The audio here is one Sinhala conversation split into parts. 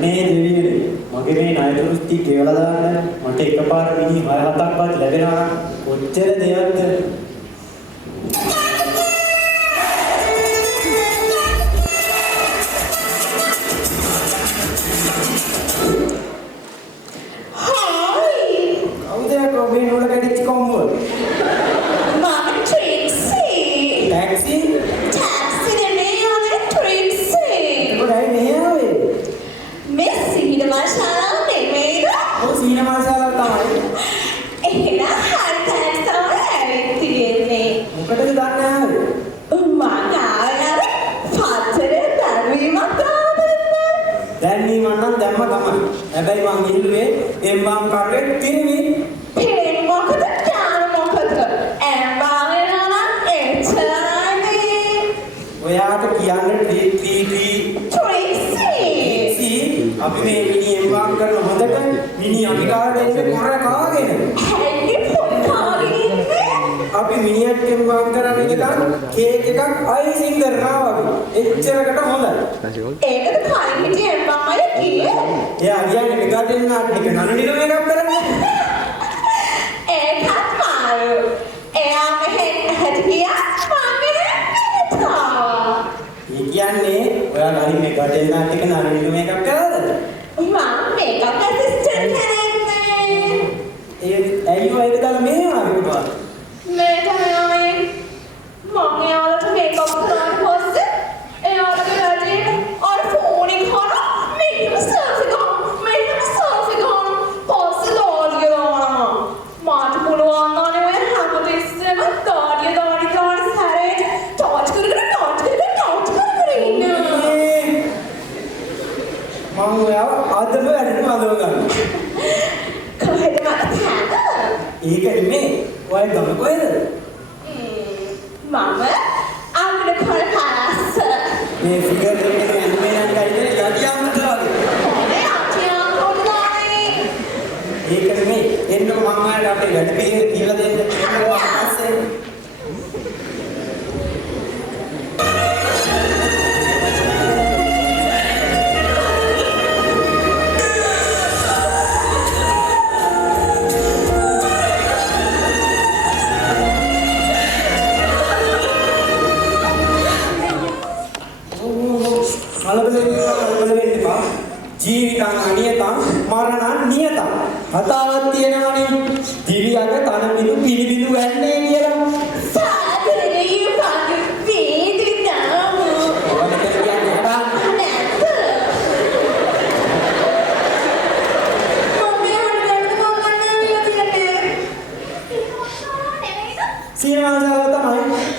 අනේ දෙවියනේ මගේ මේ ණයතුරුස්ති ගෙවලා දාන්න මට එකපාර මිනි 6-7ක්වත් ලැබෙනවා කොච්චර දෙයක්ද හැබැයි මං ඉල්ලුවේ එම්බම් කරේ කිරිවි පේන මොකද ඥාන මොකද එම්බම් වෙනවා එච්චරයි ඔයාට කියන්නේ ත්‍රිසි අපි මේ මිනි එම්බම් කරන හොඳට මිනි අමිකාට එන්නේ කොර කාගෙන හැටි පොඩ්ඩාගෙන ඉන්නේ අපි මිනිහක් එම්බම් කරන නිකන් කේක් එකක් අයිසිං කරනවා වගේ එච්චරකට හොඳයි ඒකද කලින් හිටිය එම්බම් අය කිව්වේ එයා කියන්නේ මෙගා දෙන්නාට ටික නනනින මේකක් කරන්නේ ඒකත් මාරු එයා මෙහෙන් හැටි ගියා ඒ කියන්නේ ඔයා හරි මෙගා දෙන්නාට ටික නනනින මේකක් කරාද මම මේකප් ඇසිස්ටන්ට් කෙනෙක් ඒ ඇයිව ඒක දාලා මෙහෙම ආවිපා මේ තමයි මම එයාලට මේකප් කරාට පස්සේ එයාලගේ වැඩේ අර ෆෝන් එක හරහා මෙහෙම සර්ෆ් ගන්න පස්සේ දාඩිය දානවා මාට පුළුවන් නම් ඔය හැමතිස්සෙම දාඩිය සැරේට ටෝච් කරගෙන ඉන්න මම ඔයාව අදම වැඩට අදව ගන්න කොහෙද මට තැන ඒක නෙමේ ඔයා ගම කොහෙද මම අංගන කොළ පාරස්ස මේ ෆිගර් එකේ එන්නේ යන්න ගන්නේ යටියම් දාලා ඒක නෙමේ එන්නකො මම ආයෙත් අපේ වැඩ පිළිවෙල කියලා දෙන්න එන්නකො පස්සේ ජීවිතං අනියතං මරණං නියතං හතාවක් තියෙනවනේ දිවියක තන මිදු පිළිබිදු වැන්නේ කියලා සාදරේ වගේ වේදිනාම ඔයාලට කියන්නේ සීමාසාව තමයි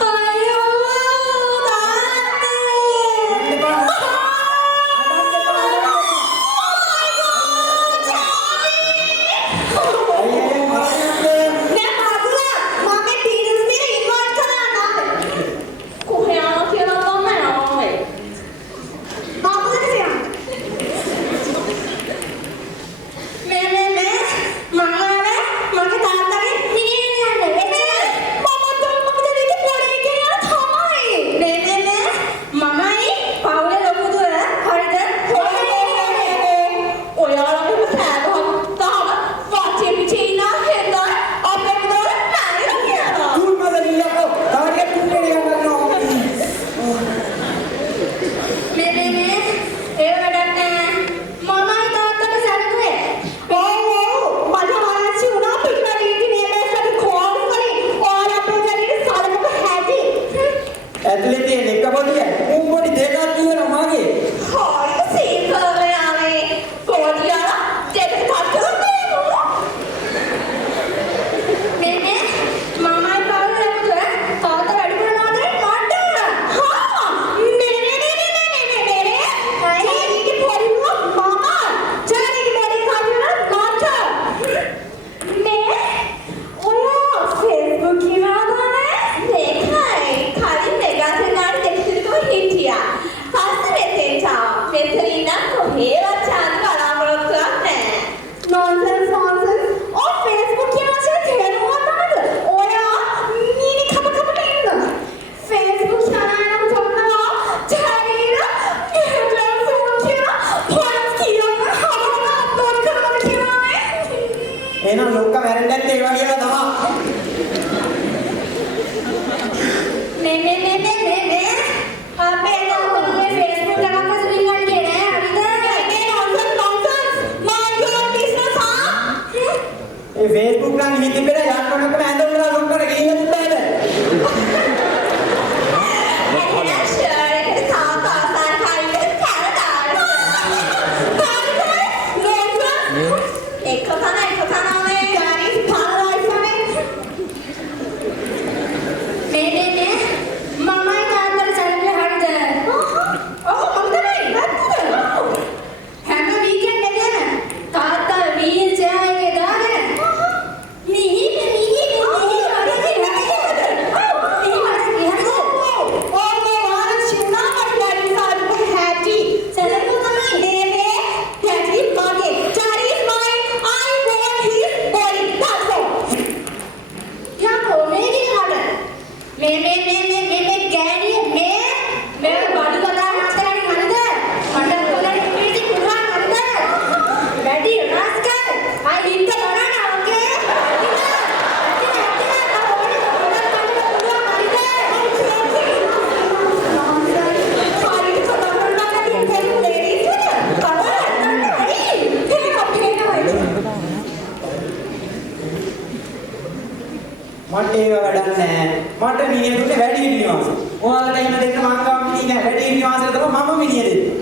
මට මිනිහ දුන්නේ වැඩි නිවාසෙ. ඔයාලට එහෙම දෙන්න මං ගාව මිනිහ නෑ. වැඩි නිවාසෙට තමයි මම මිනිහ දෙන්නේ.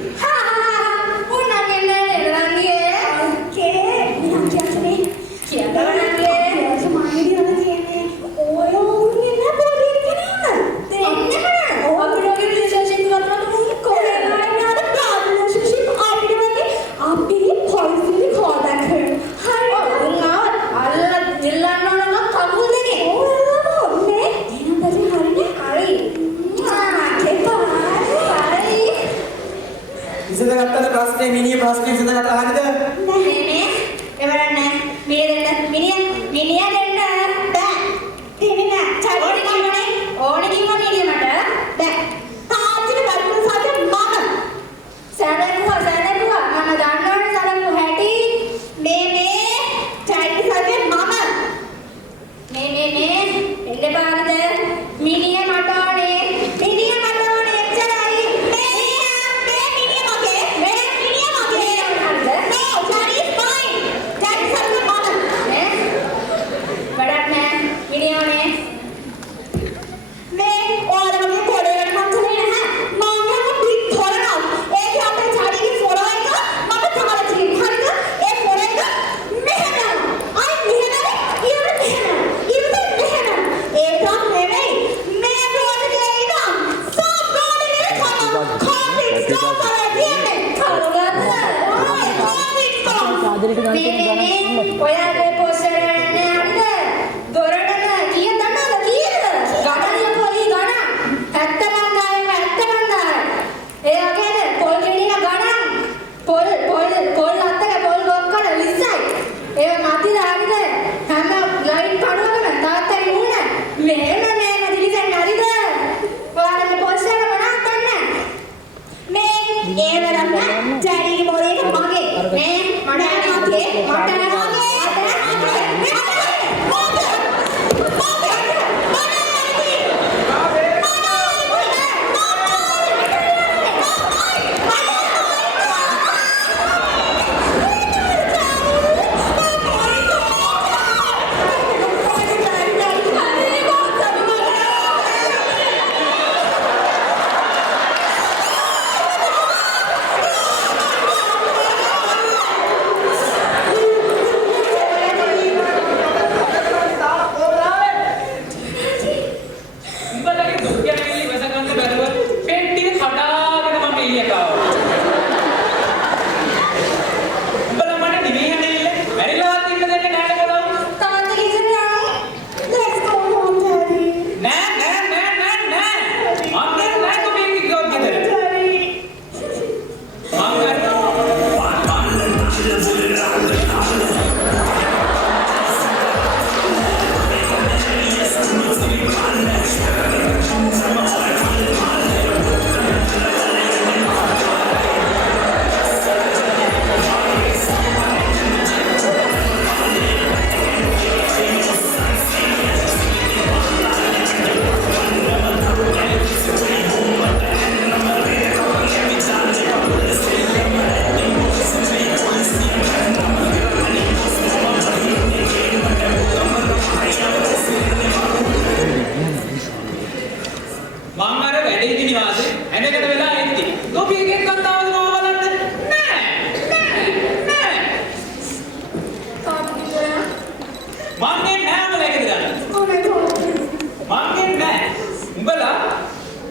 ඉස්සෙල්ලා ප්‍රශ්නේ මිනිහ ප්‍රශ්නේ ඉස්සෙල්ලා අහන්නද? නේ එවරන්නේ මිනිහ දෙන්න මිනිහ දෙන්න බෑ දෙන්න චාරිට කිව්වනේ ඕනේ කිව්වා මිනිහ මට බෑ තාත්තිට බලන්න සාදේ මම සැලකුවා මම දන්නවනේ සැලකුව හැටි මේ චාරිට සාදේ මම මේ එන්න බාරද මිනිහ මට ඕනේ එච්චරයි ඔයාගේ පොස්ටර් නෑ හරිද? දොරටම කීයක් දන්නවද? කීයද? ගණනිය පොලි ගණන්. 75000. ඒ වගේද පොල් ගෙඩිය ගණන්. පොල් අත්තක පොල් ගොක්කඩ 20යි. ඒව මතිද හරිද? හැම ලයිට් කඩුවකම තාත්තගේ මූණ. මේම දිලිසෙන් හරිද? ඔයාගේ පොස්ටර් මොනවද දන්නේ? මේ ඒවරම ජැරි මොලේක මගේ. මේ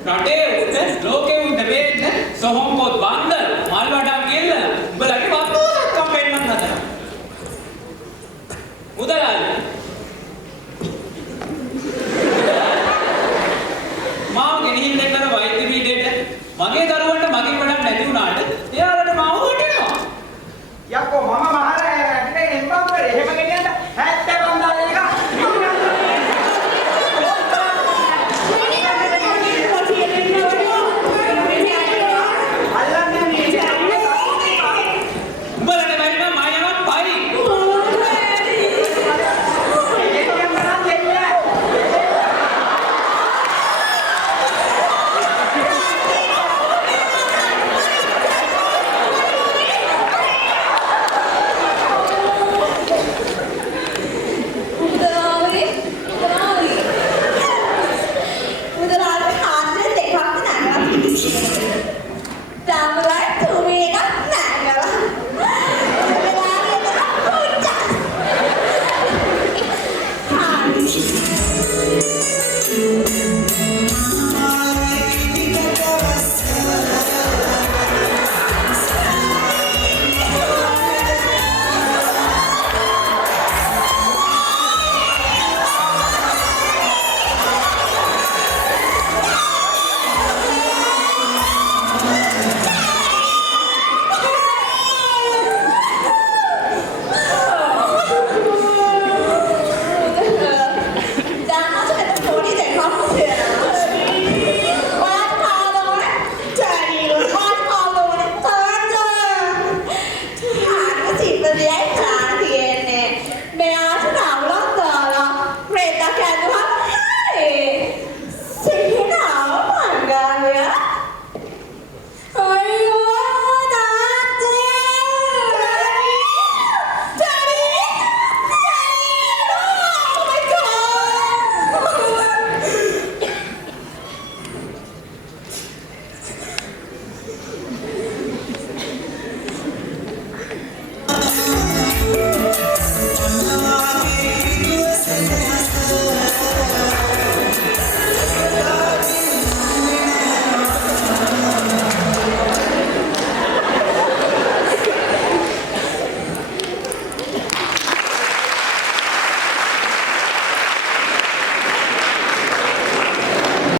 රටේ උඩ ලෝකෙ උඩ වෙන්න සොහොන් පොත් බන්දර මල් වඩා